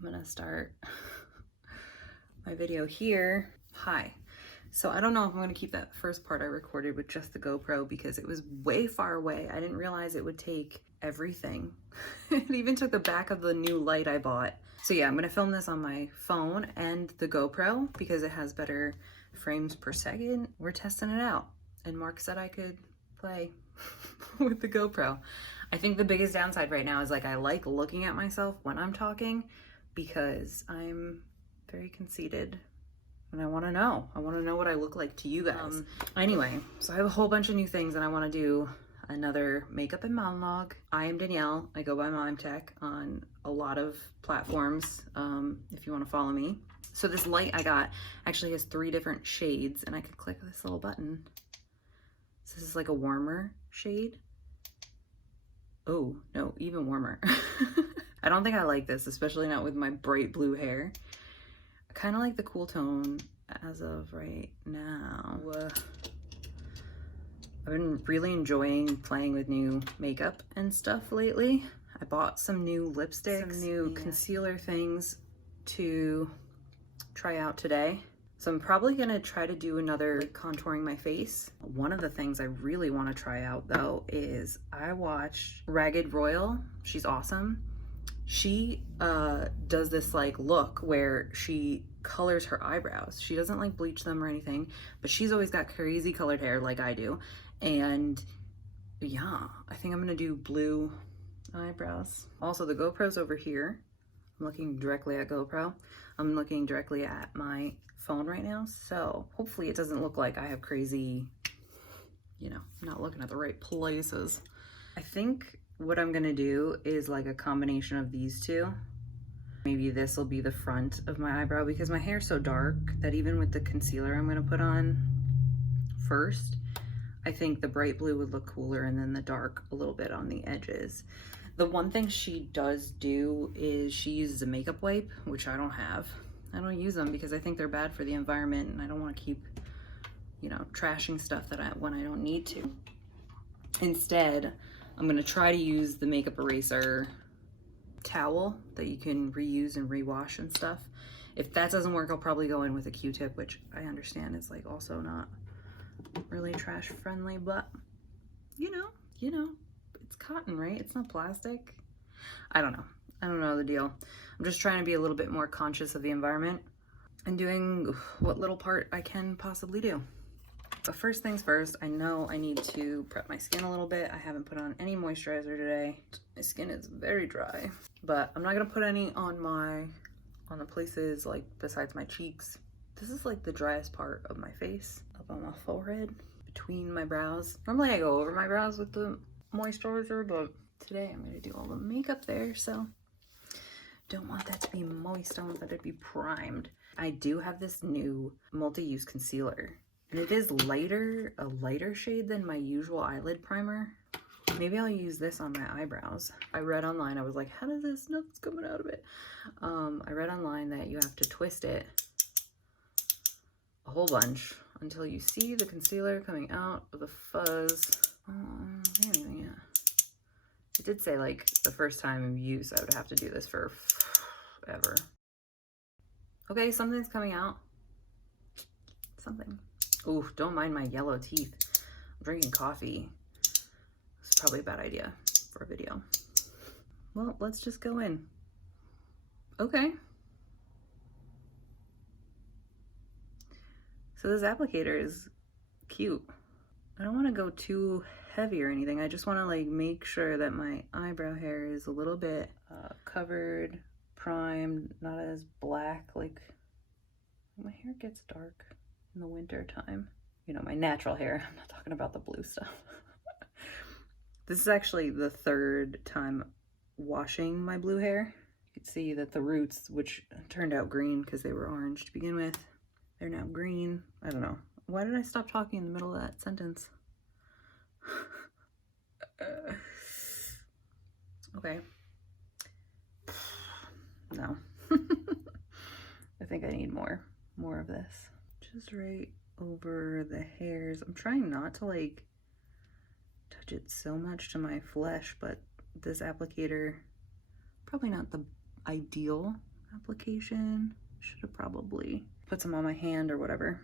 I'm gonna start my video here. Hi. So I don't know if I'm gonna keep that first part I recorded with just the GoPro because it was way far away. I didn't realize it would take everything. It even took the back of the new light I bought. So yeah, I'm gonna film this on my phone and the GoPro because it has better frames per second. We're testing it out. And Mark said I could play with the GoPro. I think the biggest downside right now is like I like looking at myself when I'm talking because I'm very conceited and I want to know what I look like to you guys. Anyway, so I have a whole bunch of new things and I want to do another makeup and monologue. I am Danielle. I go by Mime Tech on a lot of platforms if you want to follow me. So this light I got actually has 3 different shades and I could click this little button. So this is like a warmer shade. Oh, no, even warmer. I don't think I like this, especially not with my bright blue hair. I kind of like the cool tone as of right now. I've been really enjoying playing with new makeup and stuff lately. I bought some new lipsticks, some new concealer things to try out today. So I'm probably gonna try to do another contouring my face. One of the things I really wanna try out though is I watched RaggedyRoyal. She's awesome. She does this like look where she colors her eyebrows. She doesn't like bleach them or anything, but she's always got crazy colored hair like I do. And yeah, I think I'm gonna do blue eyebrows. Also the GoPro's over here. I'm looking directly at GoPro. I'm looking directly at my phone right now, so hopefully it doesn't look like I have crazy, you know, not looking at the right places. I think what I'm gonna do is like a combination of these two. Maybe this will be the front of my eyebrow because my hair's so dark that even with the concealer I'm gonna put on first, I think the bright blue would look cooler and then the dark a little bit on the edges. The one thing she does do is she uses a makeup wipe, which I don't have. I don't use them because I think they're bad for the environment and I don't want to keep, you know, trashing stuff when I don't need to. Instead, I'm going to try to use the makeup eraser towel that you can reuse and rewash and stuff. If that doesn't work, I'll probably go in with a Q-tip, which I understand is like also not really trash friendly, but you know, it's cotton, right? It's not plastic. I don't know the deal. I'm just trying to be a little bit more conscious of the environment and doing what little part I can possibly do. But first things first, I know I need to prep my skin a little bit. I haven't put on any moisturizer today. My skin is very dry, but I'm not gonna put any on the places like besides my cheeks. This is like the driest part of my face, up on my forehead, between my brows. Normally I go over my brows with the moisturizer, but today I'm gonna do all the makeup there, so don't want that to be moist. I want that to be primed. I do have this new multi-use concealer, and it is a lighter shade than my usual eyelid primer. Maybe I'll use this on my eyebrows. I read online, I was like, how does this, nothing's coming out of it. I read online that you have to twist it a whole bunch until you see the concealer coming out of the fuzz. Yeah. It did say like the first time of use I would have to do this for forever. Okay, something's coming out. Something. Ooh, don't mind my yellow teeth. I'm drinking coffee. It's probably a bad idea for a video. Well, let's just go in. Okay. So this applicator is cute. I don't want to go too heavy or anything. I just want to like make sure that my eyebrow hair is a little bit covered, primed, not as black. Like my hair gets dark in the winter time. You know, my natural hair. I'm not talking about the blue stuff. This is actually the 3rd time washing my blue hair. You can see that the roots, which turned out green because they were orange to begin with, they're now green. I don't know. Why did I stop talking in the middle of that sentence? Okay. No. I think I need more of this. Just right over the hairs. I'm trying not to like touch it so much to my flesh, but this applicator, probably not the ideal application. Should have probably put some on my hand or whatever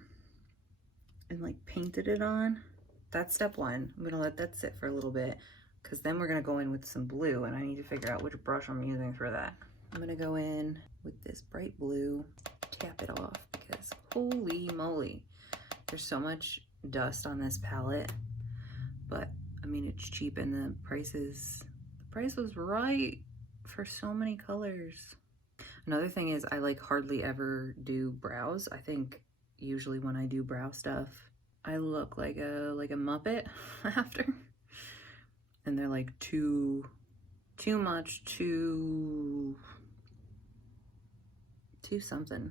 and like painted it on. That's step one. I'm gonna let that sit for a little bit because then we're gonna go in with some blue and I need to figure out which brush I'm using for that. I'm gonna go in with this bright blue, tap it off because holy moly, there's so much dust on this palette, but I mean, it's cheap and the price was right for so many colors. Another thing is I like hardly ever do brows. I think usually when I do brow stuff, I look like a Muppet after. And they're like too much, too something.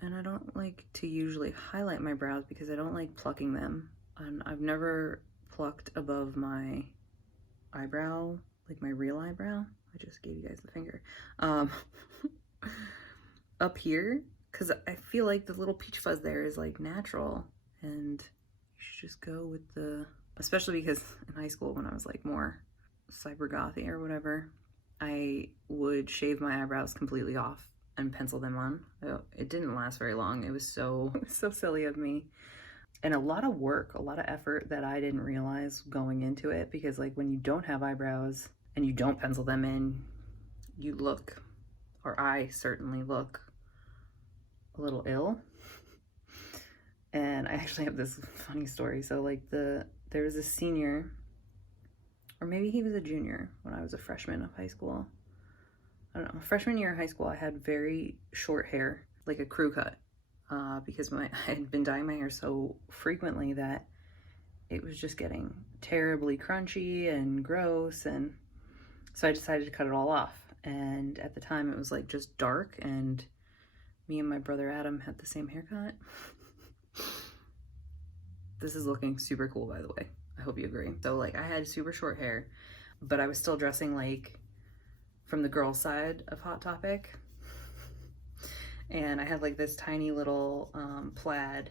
And I don't like to usually highlight my brows because I don't like plucking them. And I've never plucked above my eyebrow, like my real eyebrow. I just gave you guys the finger. Up here, because I feel like the little peach fuzz there is like natural, and you should just go with the, especially because in high school when I was like more cyber gothy or whatever, I would shave my eyebrows completely off and pencil them on. It didn't last very long. It was so silly of me. And a lot of work, a lot of effort that I didn't realize going into it, because like when you don't have eyebrows and you don't pencil them in, you look, or I certainly look, a little ill. And I actually have this funny story. So like there was a senior, or maybe he was a junior when I was a freshman of high school. I don't know, freshman year of high school, I had very short hair, like a crew cut, because I had been dyeing my hair so frequently that it was just getting terribly crunchy and gross, and so I decided to cut it all off. And at the time it was like just dark, and me and my brother Adam had the same haircut. This is looking super cool, by the way. I hope you agree. So like I had super short hair, but I was still dressing like from the girl side of Hot Topic. And I had like this tiny little plaid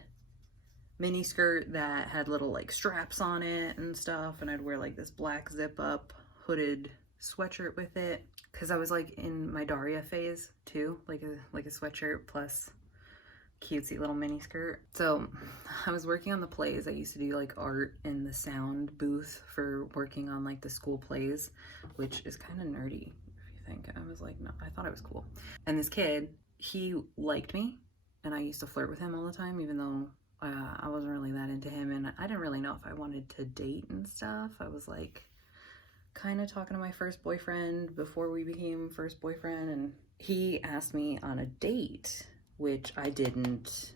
mini skirt that had little like straps on it and stuff. And I'd wear like this black zip up hooded sweatshirt with it. Cause I was like in my Daria phase too, like a sweatshirt plus cutesy little mini skirt. So I was working on the plays. I used to do like art in the sound booth for working on like the school plays, which is kind of nerdy if you think. I was like, no, I thought it was cool. And this kid, he liked me, and I used to flirt with him all the time, even though I wasn't really that into him, and I didn't really know if I wanted to date and stuff. I was like kind of talking to my first boyfriend before we became first boyfriend, and he asked me on a date, which I didn't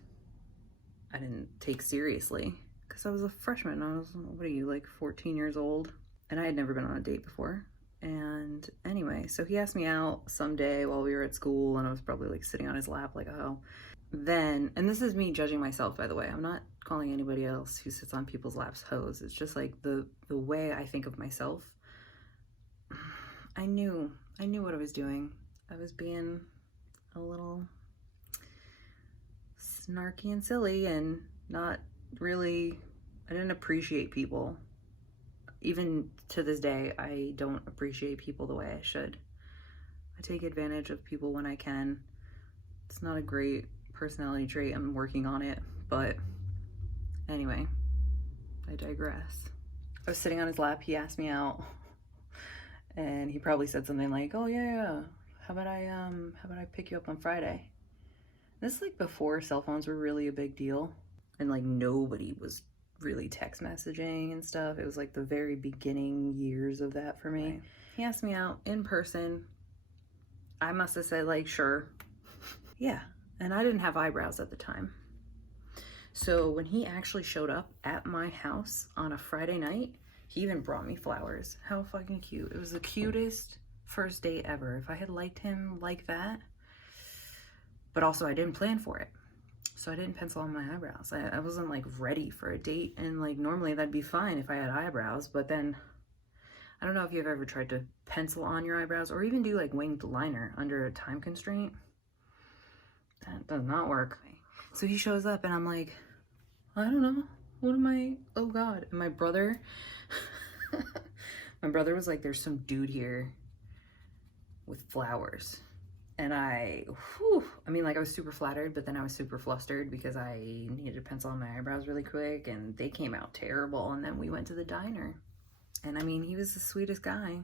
take seriously because I was a freshman. I was, what are you, like 14 years old? And I had never been on a date before. And anyway, so he asked me out someday while we were at school, and I was probably like sitting on his lap like, oh. Then, and this is me judging myself, by the way. I'm not calling anybody else who sits on people's laps hoes. It's just like the way I think of myself. I knew what I was doing. I was being a little snarky and silly and not really, I didn't appreciate people. Even to this day, I don't appreciate people the way I should. I take advantage of people when I can. It's not a great personality trait. I'm working on it, but anyway, I digress. I was sitting on his lap. He asked me out, and he probably said something like, "Oh yeah, how about I pick you up on Friday?" This is like before cell phones were really a big deal, and like nobody was really text messaging and stuff. It was like the very beginning years of that for me. Right. He asked me out in person. I must have said like, sure. Yeah, and I didn't have eyebrows at the time. So when he actually showed up at my house on a Friday night, he even brought me flowers. How fucking cute. It was the cutest first date ever. If I had liked him like that, but also I didn't plan for it. So I didn't pencil on my eyebrows. I wasn't like ready for a date, and like normally that'd be fine if I had eyebrows, but then I don't know if you've ever tried to pencil on your eyebrows or even do like winged liner under a time constraint. That does not work. So he shows up and I'm like, I don't know, what am I, oh God. And my brother, my brother was like, there's some dude here with flowers. And I mean, like, I was super flattered, but then I was super flustered because I needed to pencil on my eyebrows really quick and they came out terrible. And then we went to the diner. And I mean, he was the sweetest guy.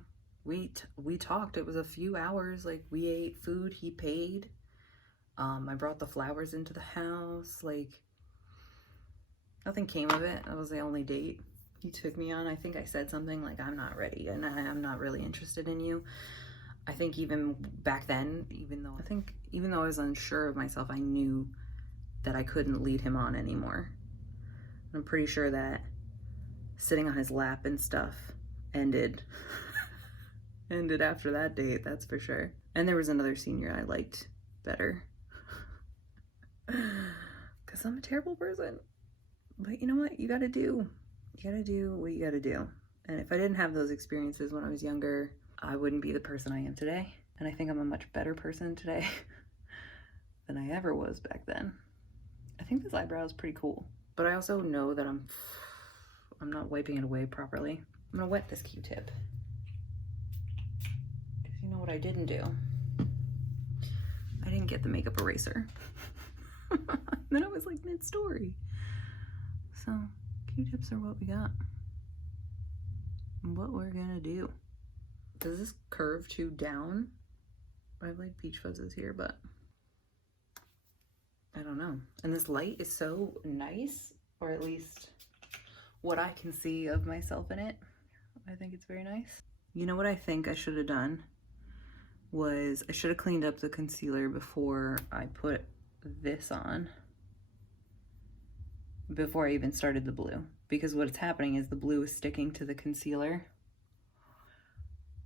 We talked. It was a few hours. Like, we ate food. He paid. I brought the flowers into the house. Like, nothing came of it. That was the only date he took me on. I think I said something like, I'm not ready and I'm not really interested in you. I think even back then, even though I was unsure of myself, I knew that I couldn't lead him on anymore. I'm pretty sure that sitting on his lap and stuff ended after that date, that's for sure. And there was another senior I liked better. Because I'm a terrible person. But you know what? You gotta do what you gotta do. And if I didn't have those experiences when I was younger, I wouldn't be the person I am today. And I think I'm a much better person today than I ever was back then. I think this eyebrow is pretty cool. But I also know that I'm not wiping it away properly. I'm gonna wet this Q-tip. Because you know what I didn't do? I didn't get the makeup eraser. Then I was like mid-story. So Q-tips are what we got. What we're gonna do. Does this curve too down? I have like peach fuzzes here, but I don't know. And this light is so nice, or at least what I can see of myself in it. I think it's very nice. You know what I think I should have done was I should have cleaned up the concealer before I put this on. Before I even started the blue. Because what's happening is the blue is sticking to the concealer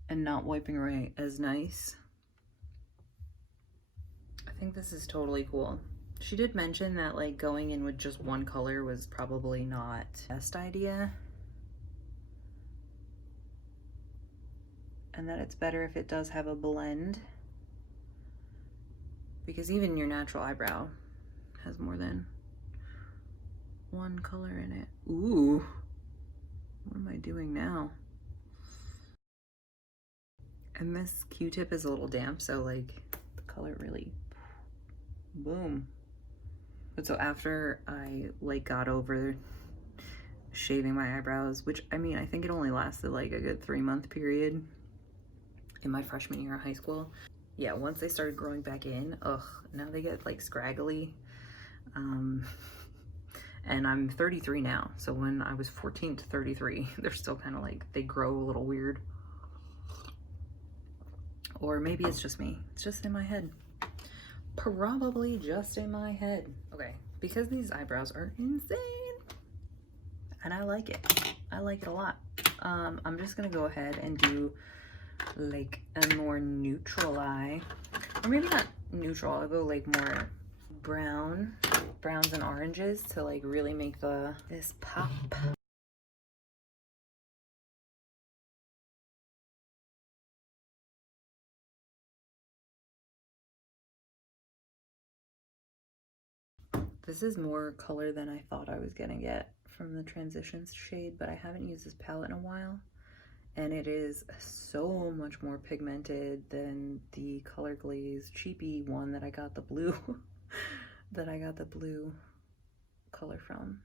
and not wiping away as nice. I think this is totally cool. She did mention that like going in with just one color was probably not the best idea. And that it's better if it does have a blend. Because even your natural eyebrow has more than one color in it. Ooh, what am I doing now? And this Q-tip is a little damp, so like the color really, boom. But so after I like got over shaving my eyebrows, which I mean, I think it only lasted like a good 3-month period in my freshman year of high school. Yeah, once they started growing back in, now they get like scraggly. And I'm 33 now, so when I was 14 to 33, they're still kind of like, they grow a little weird. Or maybe it's just me. It's just in my head. Probably just in my head. Okay, because these eyebrows are insane, and I like it. I like it a lot. I'm just gonna go ahead and do like a more neutral eye. Or maybe not neutral, I'll go like more browns and oranges to like really make this pop. This is more color than I thought I was gonna get from the transitions shade, but I haven't used this palette in a while. And it is so much more pigmented than the Color Glaze cheapy one that I got the blue color from.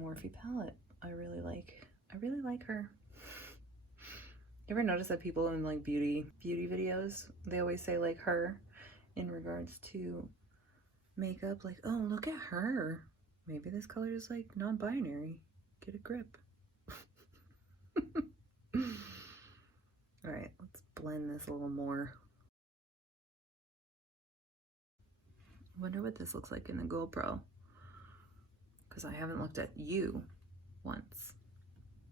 Morphe palette. I really like her. You ever notice that people in like beauty videos, they always say like her in regards to makeup, like, oh, look at her. Maybe this color is like non-binary. Get a grip. All right, let's blend this a little more. I wonder what this looks like in the GoPro, because I haven't looked at you once.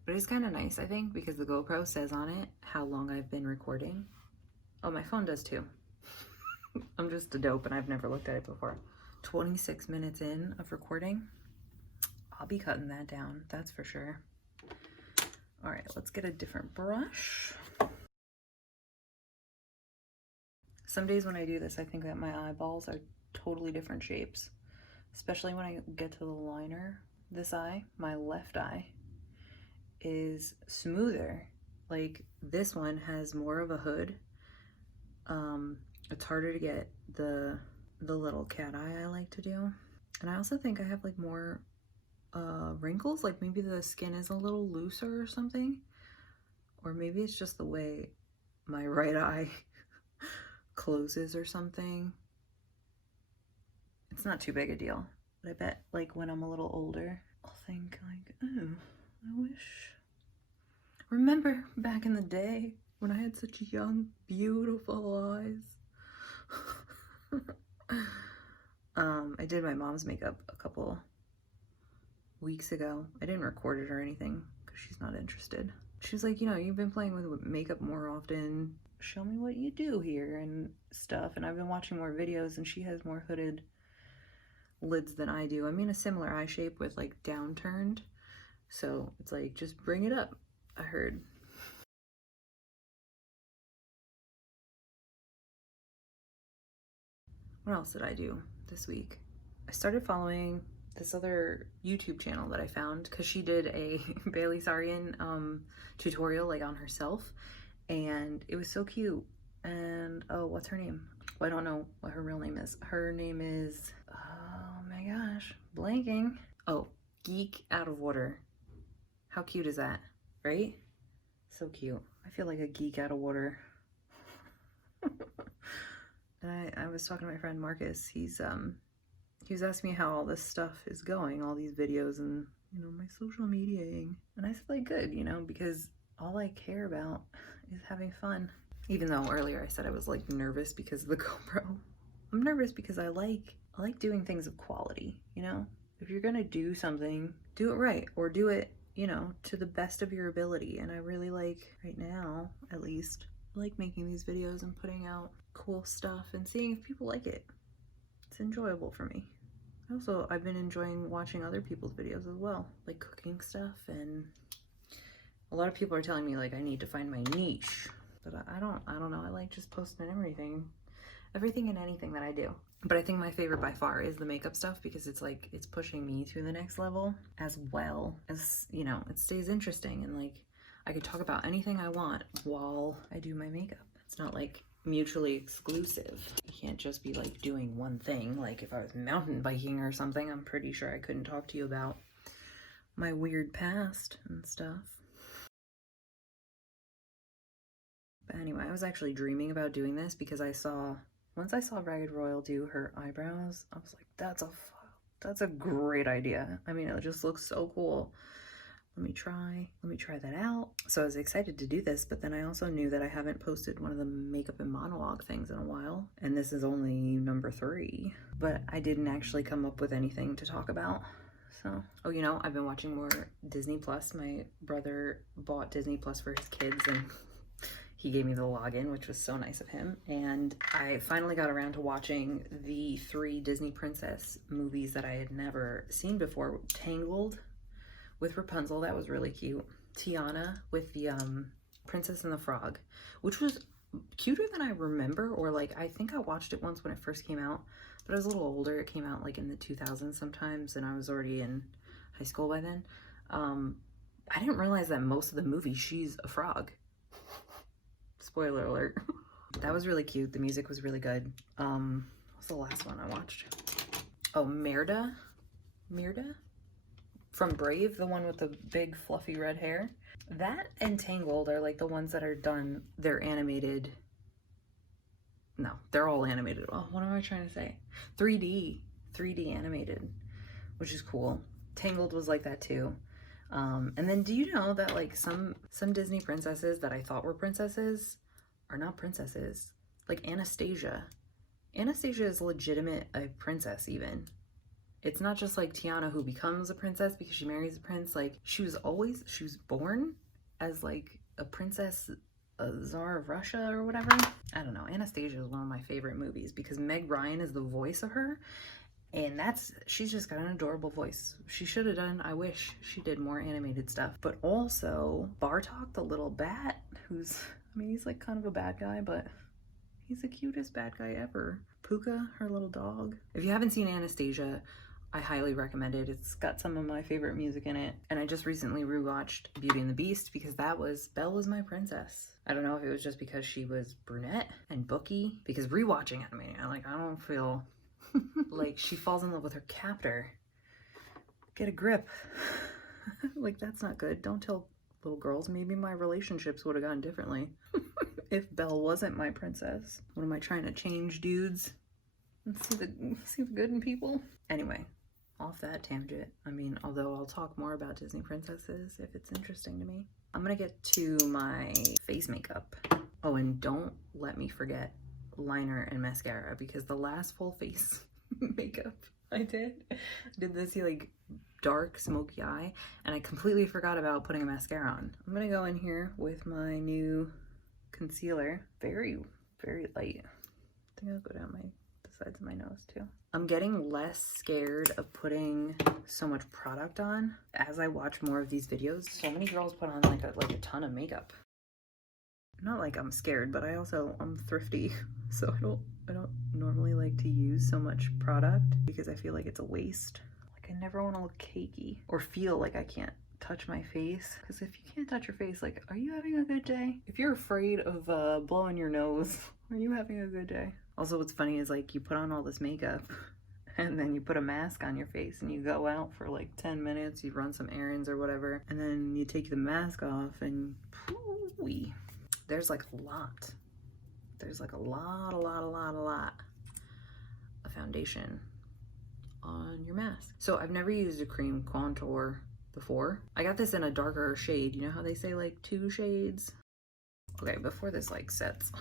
But it's kind of nice, I think, because the GoPro says on it how long I've been recording. Oh, my phone does too. I'm just a dope and I've never looked at it before. 26 minutes in of recording. I'll be cutting that down, that's for sure. All right, let's get a different brush. Some days when I do this, I think that my eyeballs are totally different shapes, especially when I get to the liner. This eye, my left eye, is smoother. Like this one has more of a hood, It's harder to get the little cat eye I like to do. And I also think I have like more wrinkles, like maybe the skin is a little looser or something. Or maybe it's just the way my right eye closes or something. It's not too big a deal. But I bet like when I'm a little older, I'll think like, oh, I wish. Remember back in the day when I had such young, beautiful eyes. I did my mom's makeup a couple weeks ago. I didn't record it or anything because she's not interested. She was like, you know, you've been playing with makeup more often. Show me what you do here and stuff. And I've been watching more videos, and she has more hooded lids than I do. I mean, a similar eye shape with like downturned. So it's like, just bring it up, I heard. What else did I do this week? I started following this other YouTube channel that I found because she did a Bailey Sarian tutorial like on herself, and it was so cute. And oh, what's her name? Well, I don't know what her real name is. Her name is, oh my gosh, blanking. Oh, Geek Out of Water. How cute is that, right? So cute. I feel like a geek out of water. And I was talking to my friend Marcus. He was asking me how all this stuff is going, all these videos and, you know, my social mediaing. And I said, like, good, you know, because all I care about is having fun. Even though earlier I said I was like nervous because of the GoPro. I'm nervous because I like doing things of quality, you know? If you're gonna do something, do it right, or do it, you know, to the best of your ability. And I really like, right now, at least, I like making these videos and putting out cool stuff and seeing if people like it. It's enjoyable for me. Also, I've been enjoying watching other people's videos as well, like cooking stuff, and a lot of people are telling me like I need to find my niche, but I don't know. I like just posting everything and anything that I do. But I think my favorite by far is the makeup stuff because it's like, it's pushing me to the next level, as well as, you know, it stays interesting, and like I could talk about anything I want while I do my makeup. It's not like mutually exclusive. You can't just be like doing one thing. Like if I was mountain biking or something, I'm pretty sure I couldn't talk to you about my weird past and stuff. But anyway, I was actually dreaming about doing this because once I saw RaggedyRoyal do her eyebrows, I was like, that's a great idea. I mean, it just looks so cool. Let me try that out. So I was excited to do this, but then I also knew that I haven't posted one of the makeup and monologue things in a while, and this is only number 3, but I didn't actually come up with anything to talk about. So, oh, you know, I've been watching more Disney Plus. My brother bought Disney Plus for his kids, and he gave me the login, which was so nice of him. And I finally got around to watching the 3 Disney princess movies that I had never seen before. Tangled with Rapunzel, that was really cute. Tiana with the Princess and the Frog, which was cuter than I remember, or like I think I watched it once when it first came out, but I was a little older. It came out like in the 2000s sometimes, and I was already in high school by then. I didn't realize that most of the movie she's a frog. Spoiler alert. That was really cute. The music was really good. What's the last one I watched? Oh, Merida from Brave, the one with the big fluffy red hair. That and Tangled are like the ones that are done. They're animated. No, they're all animated. Oh, what am I trying to say? 3D animated, which is cool. Tangled was like that too. And then do you know that like some Disney princesses that I thought were princesses are not princesses? Like Anastasia. Anastasia is legitimate a princess even. It's not just like Tiana who becomes a princess because she marries a prince. Like she was born as like a princess, a Tsar of Russia or whatever. I don't know. Anastasia is one of my favorite movies because Meg Ryan is the voice of her. And she's just got an adorable voice. She should have done, I wish she did more animated stuff. But also Bartok, the little bat, he's like kind of a bad guy, but he's the cutest bad guy ever. Puka, her little dog. If you haven't seen Anastasia, I highly recommend it. It's got some of my favorite music in it. And I just recently rewatched Beauty and the Beast because Belle was my princess. I don't know if it was just because she was brunette and booky, because rewatching it, I don't feel like she falls in love with her captor. Get a grip. Like, that's not good. Don't tell little girls. Maybe my relationships would have gone differently if Belle wasn't my princess. What am I trying to change, dudes? Let's see the good in people. Anyway, off that tangent. Although I'll talk more about Disney princesses if it's interesting to me. I'm gonna get to my face makeup. Oh, and don't let me forget liner and mascara, because the last full face makeup I did this like dark smoky eye, and I completely forgot about putting a mascara on. I'm gonna go in here with my new concealer, very light. I think I'll go down the sides of my nose too. I'm getting less scared of putting so much product on as I watch more of these videos. So many girls put on like a ton of makeup. Not like I'm scared, but I'm thrifty, so I don't normally like to use so much product because I feel like it's a waste. Like, I never want to look cakey or feel like I can't touch my face, because if you can't touch your face, like, are you having a good day? If you're afraid of blowing your nose, are you having a good day? Also, what's funny is, like, you put on all this makeup and then you put a mask on your face and you go out for like 10 minutes, you run some errands or whatever, and then you take the mask off and pooey, there's like a lot. There's like a lot of foundation on your mask. So I've never used a cream contour before. I got this in a darker shade. You know how they say like 2 shades? Okay, before this like sets.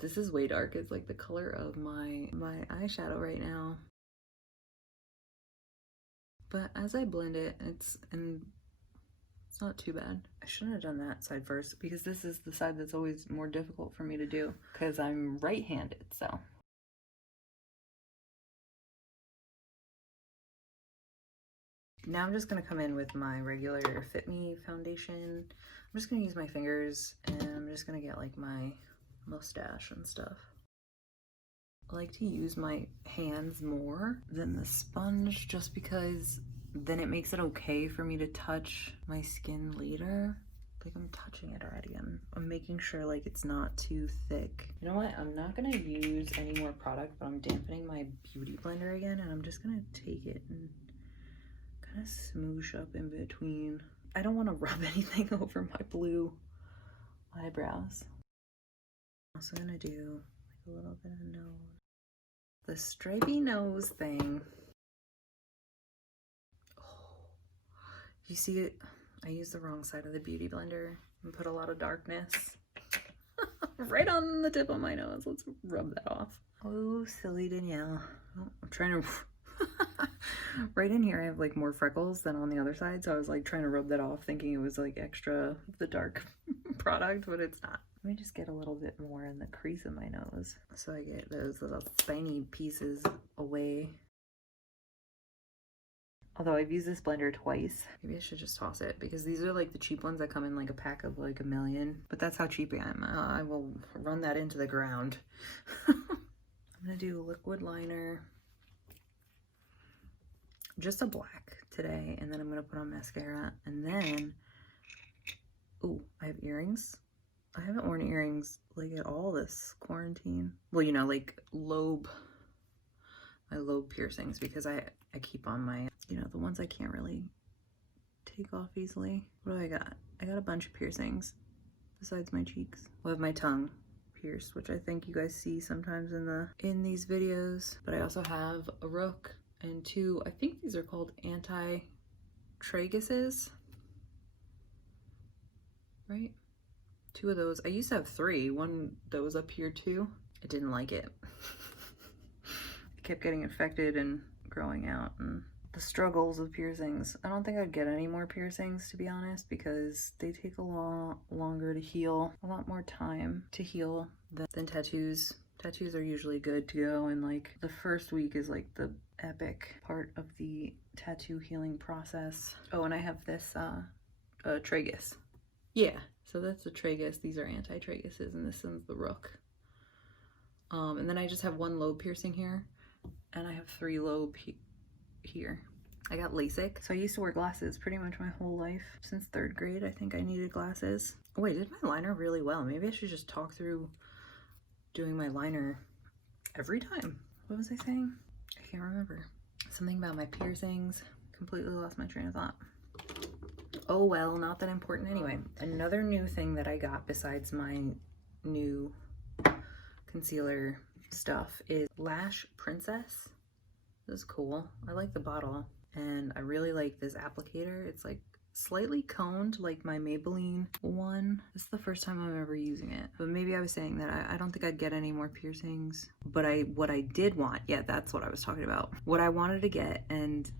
This is way dark. It's like the color of my eyeshadow right now. But as I blend it, it's not too bad. I shouldn't have done that side first, because this is the side that's always more difficult for me to do because I'm right-handed, so. Now I'm just gonna come in with my regular Fit Me foundation. I'm just gonna use my fingers and I'm just gonna get like my mustache and stuff. I like to use my hands more than the sponge just because then it makes it okay for me to touch my skin later. Like, I'm touching it already. I'm making sure like it's not too thick. You know what? I'm not gonna use any more product, but I'm dampening my beauty blender again, and I'm just gonna take it and kind of smoosh up in between. I don't want to rub anything over my blue eyebrows. I'm also gonna do like a little bit of nose. The stripy nose thing. You see it? I used the wrong side of the beauty blender and put a lot of darkness right on the tip of my nose. Let's rub that off. Oh, silly Danielle. Oh, I'm trying to right in here I have like more freckles than on the other side, so I was like trying to rub that off thinking it was like extra of the dark product, but it's not. Let me just get a little bit more in the crease of my nose so I get those little spiny pieces away. Although I've used this blender twice. Maybe I should just toss it, because these are like the cheap ones that come in like a pack of like 1,000,000. But that's how cheap I am. I will run that into the ground. I'm gonna do a liquid liner. Just a black today. And then I'm gonna put on mascara. And then, ooh, I have earrings. I haven't worn earrings like at all this quarantine. Well, you know, like my lobe piercings, because I keep on my, you know, the ones I can't really take off easily. What do I got? I got a bunch of piercings besides my cheeks. I have my tongue pierced, which I think you guys see sometimes in these videos. But I also have a rook and 2, I think these are called anti-traguses, right? 2 of those. I used to have 3. One that was up here too. I didn't like it. It kept getting infected and growing out, and the struggles of piercings. I don't think I'd get any more piercings, to be honest, because they take a lot longer to heal, a lot more time to heal than tattoos. Tattoos are usually good to go, and like the first week is like the epic part of the tattoo healing process. Oh, and I have this tragus. Yeah, so that's the tragus. These are anti-traguses, and this one's the rook. And then I just have 1 lobe piercing here. and I have 3 lobe here. I got LASIK, so I used to wear glasses pretty much my whole life. Since 3rd grade, I think I needed glasses. Oh, I did my liner really well. Maybe I should just talk through doing my liner every time. What was I saying? I can't remember. Something about my piercings. Completely lost my train of thought. Oh well, not that important anyway. Another new thing that I got besides my new concealer stuff is Lash Princess. This is cool. I like the bottle, and I really like this applicator. It's like slightly coned like my Maybelline one. This is the first time I'm ever using it, but maybe I was saying that I don't think I'd get any more piercings, but what I did want, yeah, that's what I was talking about. What I wanted to get, and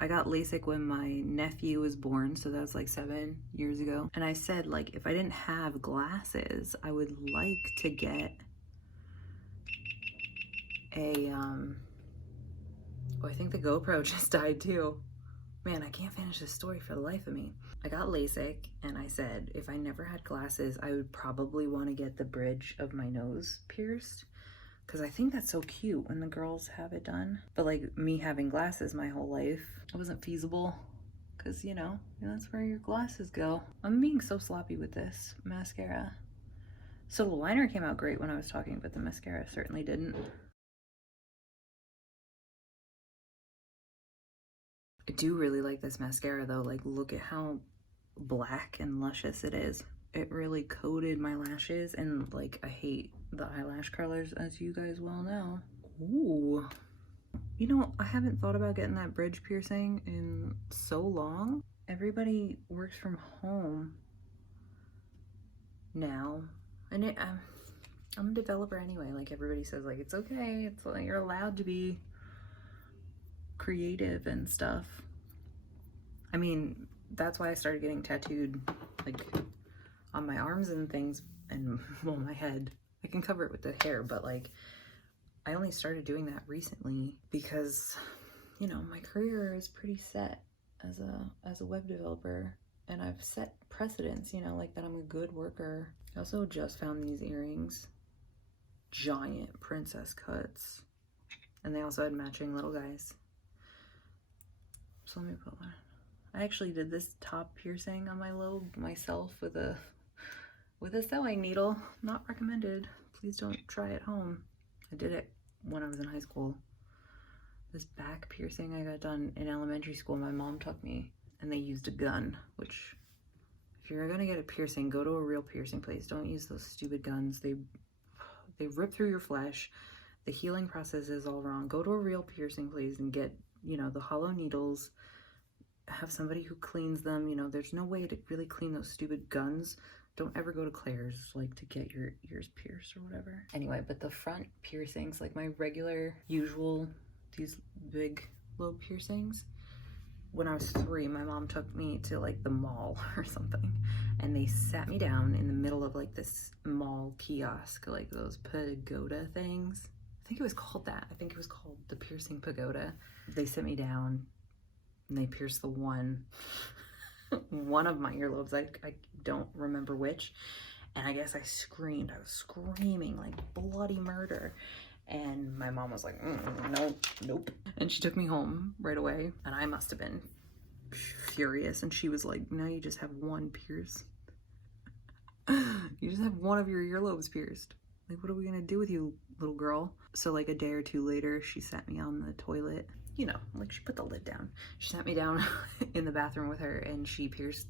I got LASIK when my nephew was born, so that was like 7 years ago, and I said, like, if I didn't have glasses, I would like to get a oh, I think the GoPro just died too. Man, I can't finish this story for the life of me. I got LASIK, and I said if I never had glasses, I would probably want to get the bridge of my nose pierced, because I think that's so cute when the girls have it done. But like me having glasses my whole life, it wasn't feasible, because you know, that's where your glasses go. I'm being so sloppy with this mascara. So the liner came out great when I was talking, but the mascara certainly didn't. I do really like this mascara though. Like, look at how black and luscious it is. It really coated my lashes, and like, I hate the eyelash curlers, as you guys well know. Ooh. You know, I haven't thought about getting that bridge piercing in so long. Everybody works from home now, and I'm a developer anyway. Like, everybody says, like, it's okay, it's like you're allowed to be creative and stuff. I mean, that's why I started getting tattooed, like, on my arms and things, and well, my head. I can cover it with the hair, but like, I only started doing that recently because, you know, my career is pretty set as a web developer, and I've set precedents, you know, like that I'm a good worker. I also just found these earrings, giant princess cuts, and they also had matching little guys. So let me put one. I actually did this top piercing on my lobe myself with a sewing needle. Not recommended. Please don't try at home. I did it when I was in high school. This back piercing I got done in elementary school. My mom took me, and they used a gun, which, if you're gonna get a piercing, go to a real piercing place. Don't use those stupid guns. They rip through your flesh. The healing process is all wrong. Go to a real piercing place and get, you know, the hollow needles. Have somebody who cleans them. You know, there's no way to really clean those stupid guns. Don't ever go to Claire's, like, to get your ears pierced or whatever. Anyway, but the front piercings, like my regular, usual, these big lobe piercings, when I was 3, my mom took me to like the mall or something, and they sat me down in the middle of like this mall kiosk, like those pagoda things. I think it was called that. I think it was called the piercing pagoda. They sit me down, and they pierced the one of my earlobes. I don't remember which, and I guess I screamed. I was screaming like bloody murder, and my mom was like, nope, and she took me home right away, and I must have been furious, and she was like, now you just have one pierced. You just have one of your earlobes pierced. Like, what are we gonna do with you, little girl? So like a day or two later, she sat me on the toilet. You know, like, she put the lid down. She sat me down in the bathroom with her, and she pierced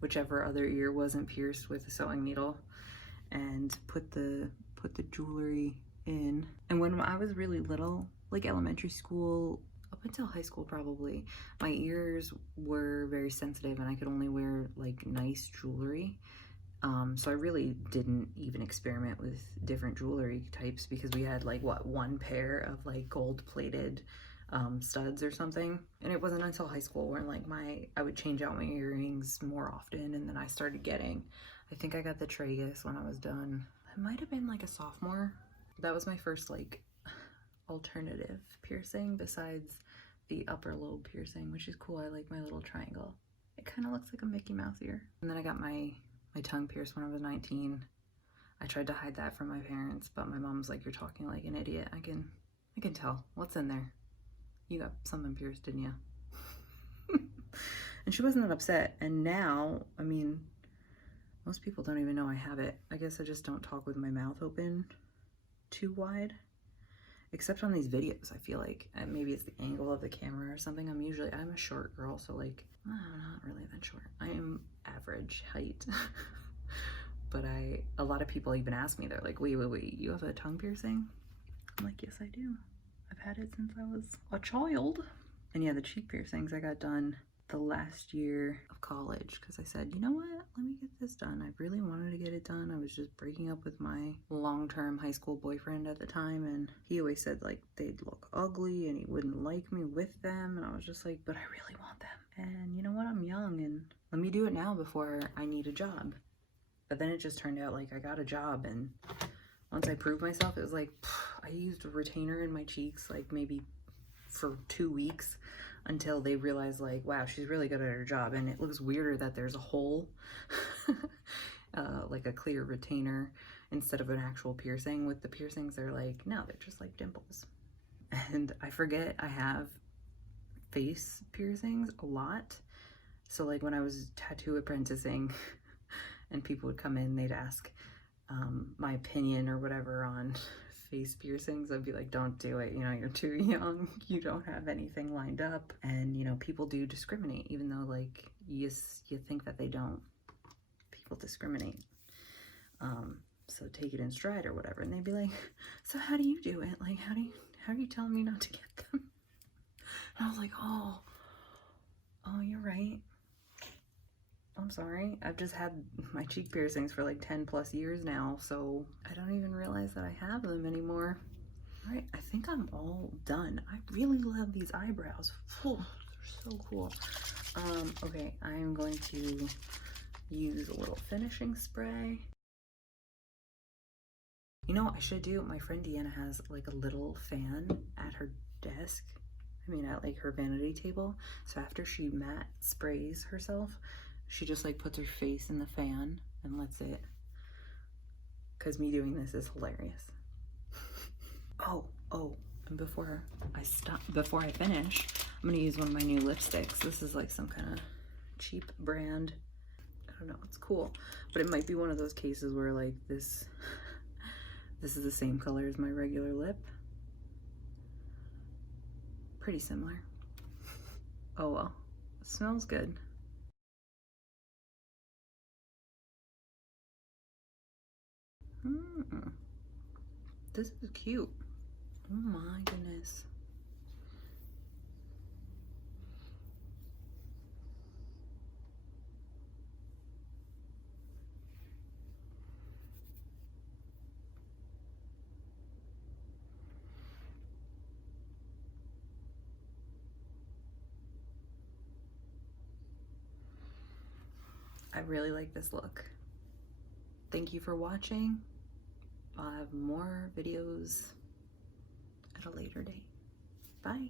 whichever other ear wasn't pierced with a sewing needle, and put the jewelry in. And when I was really little, like elementary school up until high school probably, my ears were very sensitive, and I could only wear like nice jewelry. So I really didn't even experiment with different jewelry types, because we had like, what, one pair of like gold plated studs or something. And it wasn't until high school where like I would change out my earrings more often, and then I started getting, I think I got the tragus when I was done. It might have been like a sophomore. That was my first like alternative piercing besides the upper lobe piercing, which is cool. I like my little triangle. It kind of looks like a Mickey Mouse ear. And then I got my tongue pierced when I was 19. I tried to hide that from my parents, but my mom's like, you're talking like an idiot. I can I can tell. What's in there? You got something pierced, didn't you? And she wasn't that upset. And now, I mean, most people don't even know I have it. I guess I just don't talk with my mouth open too wide. Except on these videos, I feel like. Maybe it's the angle of the camera or something. I'm a short girl, so like, I'm not really that short. I am average height. But a lot of people even ask me, they're like, wait, you have a tongue piercing? I'm like, yes, I do. I've had it since I was a child. And yeah, the cheek piercings I got done the last year of college because I said, you know what, let me get this done. I really wanted to get it done. I was just breaking up with my long-term high school boyfriend at the time, and he always said like they'd look ugly and he wouldn't like me with them, and I was just like, but I really want them. And you know what, I'm young and let me do it now before I need a job. But then it just turned out like I got a job, and once I proved myself, it was like I used a retainer in my cheeks like maybe for 2 weeks until they realized like, wow, she's really good at her job. And it looks weirder that there's a hole, like a clear retainer instead of an actual piercing. With the piercings, they're like, no, they're just like dimples. And I forget I have face piercings a lot. So like when I was tattoo apprenticing and people would come in, they'd ask my opinion or whatever on face piercings, I'd be like, don't do it, you know, you're too young, you don't have anything lined up. And you know, people do discriminate, even though like you think that they don't. People discriminate. So take it in stride or whatever. And they'd be like, so how do you do it? Like, how are you telling me not to get them? And I was like, oh, you're right. I'm sorry. I've just had my cheek piercings for like 10 plus years now, so I don't even realize that I have them anymore. All right, I think I'm all done. I really love these eyebrows. They're so cool. Okay, I am going to use a little finishing spray. You know what I should do? My friend Deanna has like a little fan at her desk. I mean, at like her vanity table. So after she matte sprays herself, she just like puts her face in the fan and lets it, because me doing this is hilarious. Oh, and before I finish, I'm gonna use one of my new lipsticks. This is like some kind of cheap brand. I don't know, it's cool. But it might be one of those cases where like this is the same color as my regular lip. Pretty similar. Oh well, it smells good. This is cute. Oh my goodness. I really like this look. Thank you for watching. I'll have more videos at a later date. Bye.